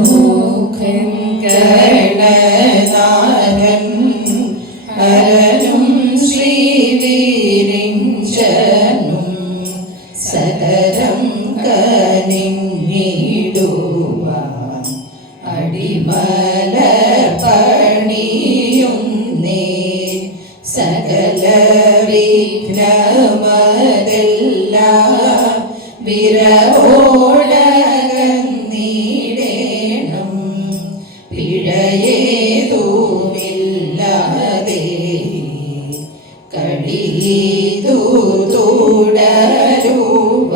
Oh. കടലേതുമില്ലാതെ കടിയൂ തുടരൂപ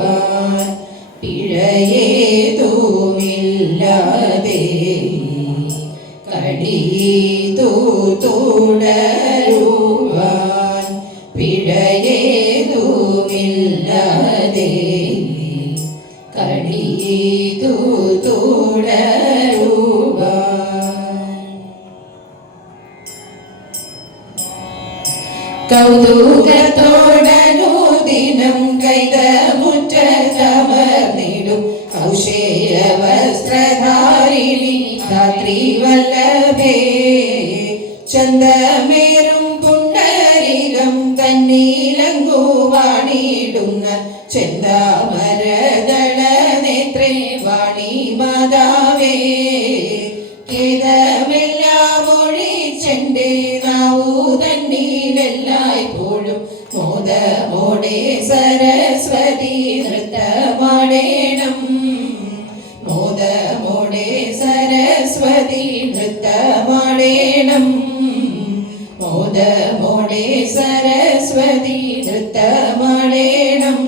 മോദമോടെ Saraswati നൃത്തമാടേണം.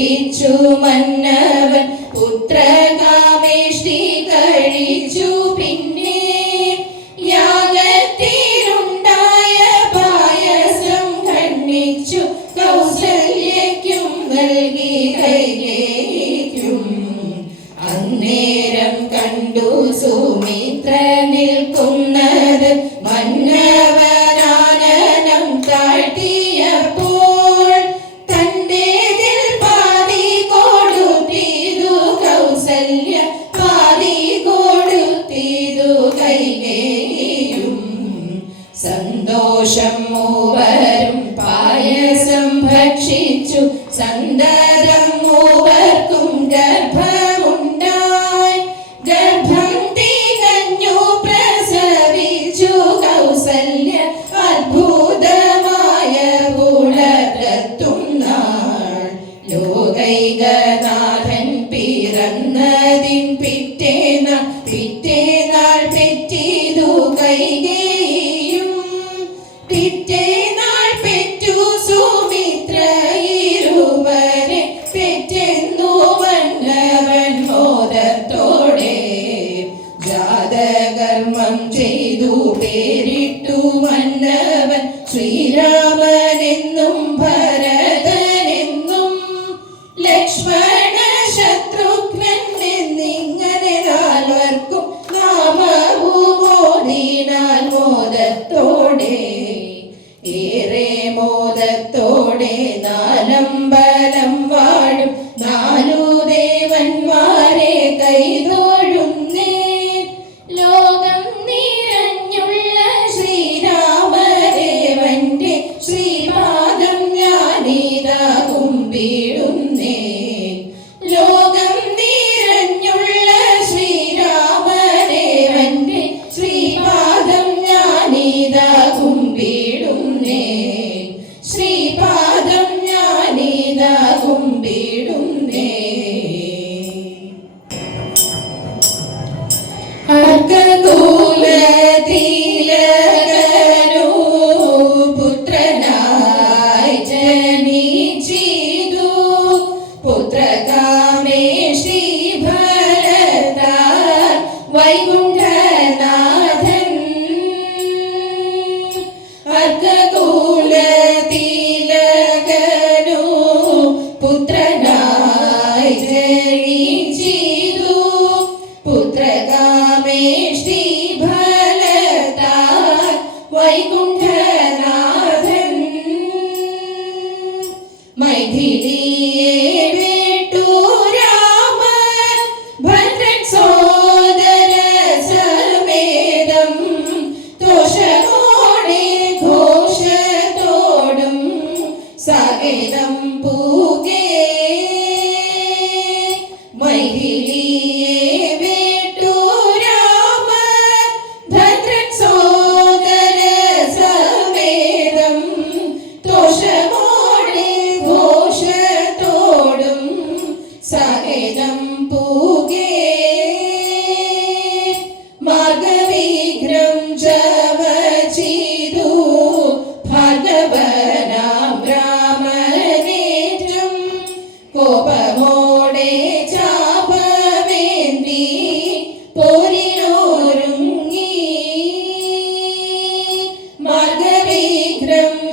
ദുഃഖിച്ചു മന്നവൻ പുത്രകാമേഷ്ടി കഴിച്ചു. P സന്തോഷം മൂവരും പായസം ഭക്ഷിച്ചു. സന്തത perigo. ഞാനിതാ കുമ്പിടുന്നേ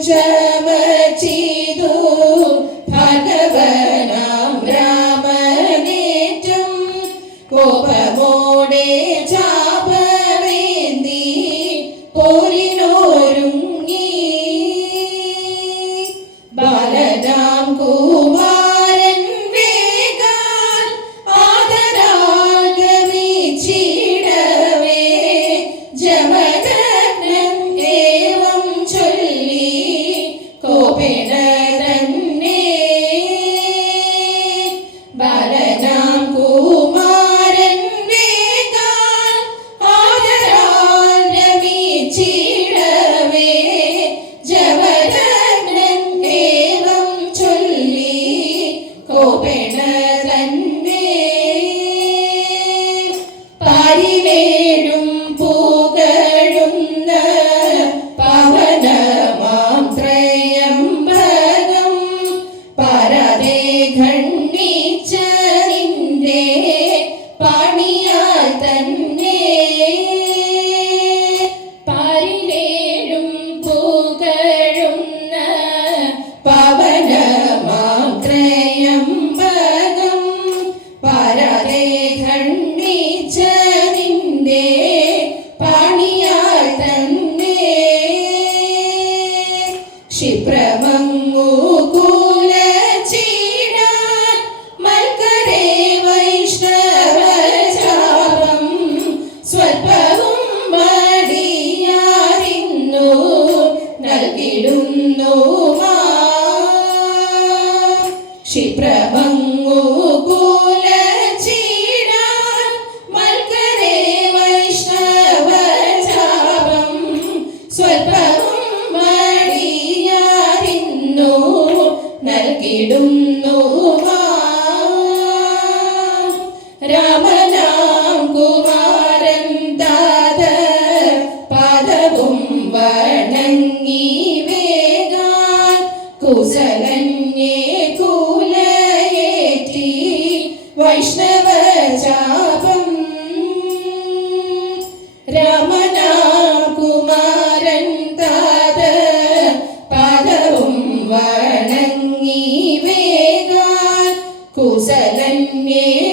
Jamati. Father. നൽകിടുന്നു Củ 人民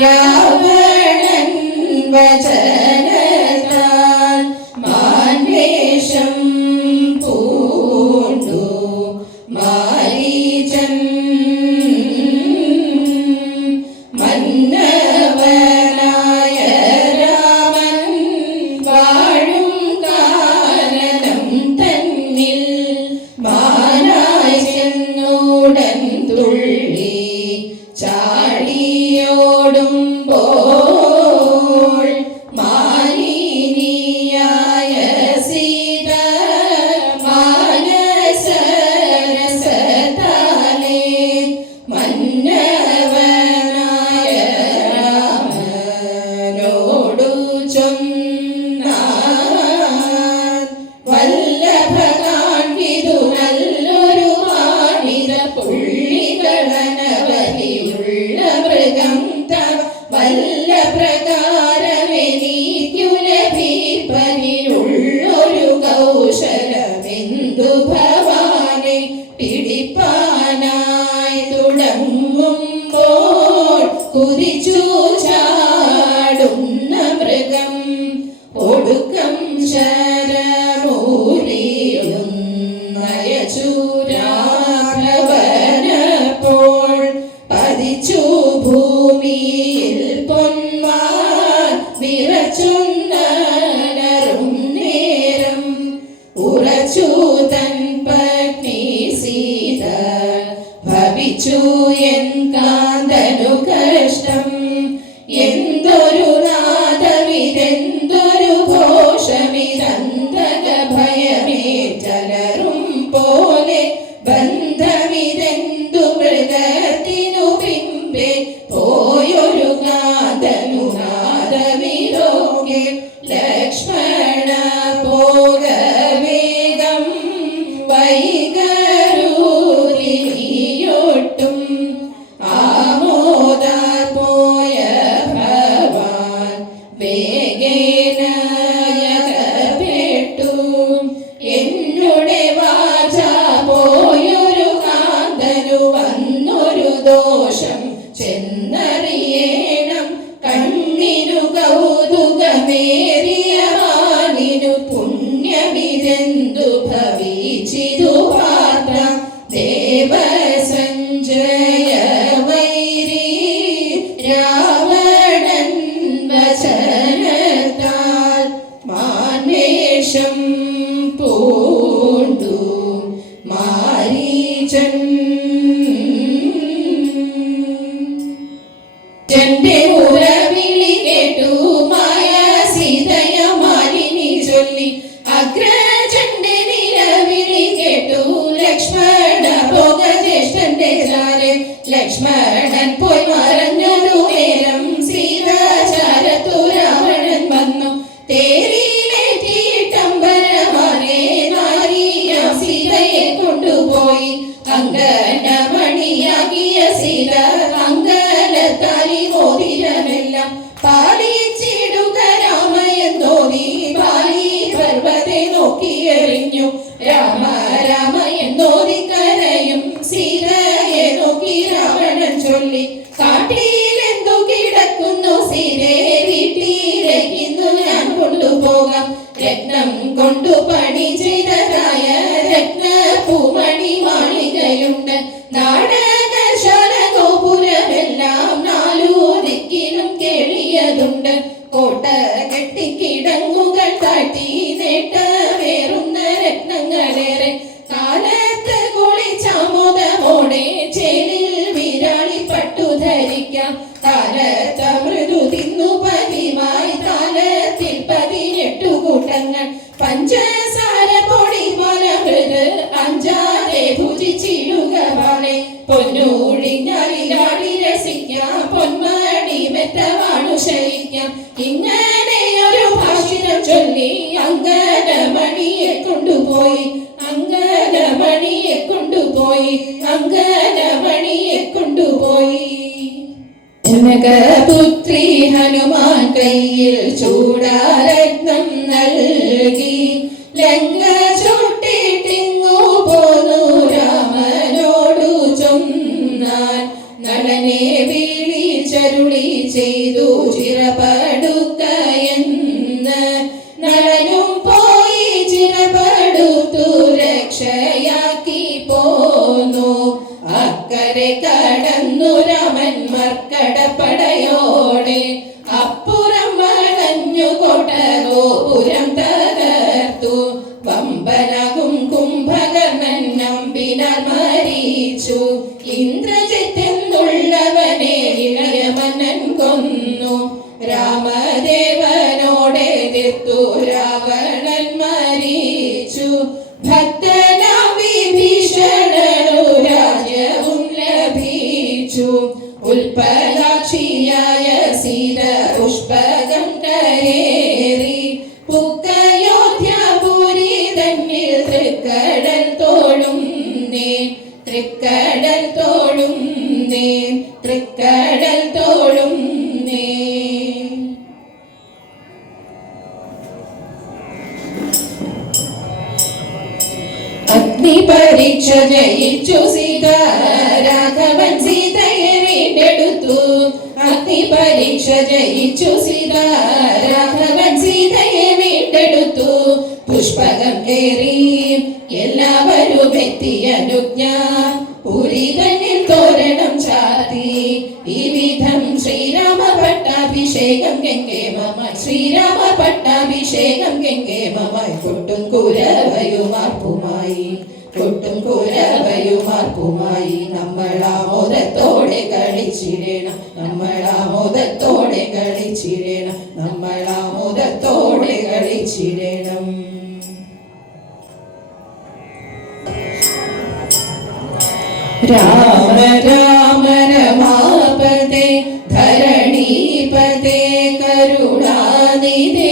Yeah. Change. ഭവിച്ചിതു കടയുണ്ട് നാടൻ ചൊല്ലി അങ്കനമണിയെ കൊണ്ടുപോയി അങ്കനമണിയെ കൊണ്ടുപോയി അങ്കനമണിയെ കൊണ്ടുപോയി. ജനകപുത്രി ഹനുമാൻ കയ്യിൽ ചൂടാര അക്കരെ കടന്നു രാമൻ മർക്കടപ്പടയോടെ അപ്പുറം വളഞ്ഞു കൊടകോ திருக்கடல் ശ്രീരാമ പട്ടാഭിഷേകം കെങ്കേ മമായി ശ്രീരാമ പട്ടാഭിഷേകം കെങ്കേ മമായി കൊട്ടും കുരവയുമാർപ്പുമായി കൊട്ടും കുരവയുമാർപ്പുമായി നമ്മളാമോദത്തോടെ കളിച്ചിടണം. നമ്മളാമോദത്തോടെ കളിച്ചിടണം. നമ്മളാമോദത്തോടെ കളിച്ചിടണം. രാമ രാമ രമാ ധരണീപതേ കരുണാനിധേ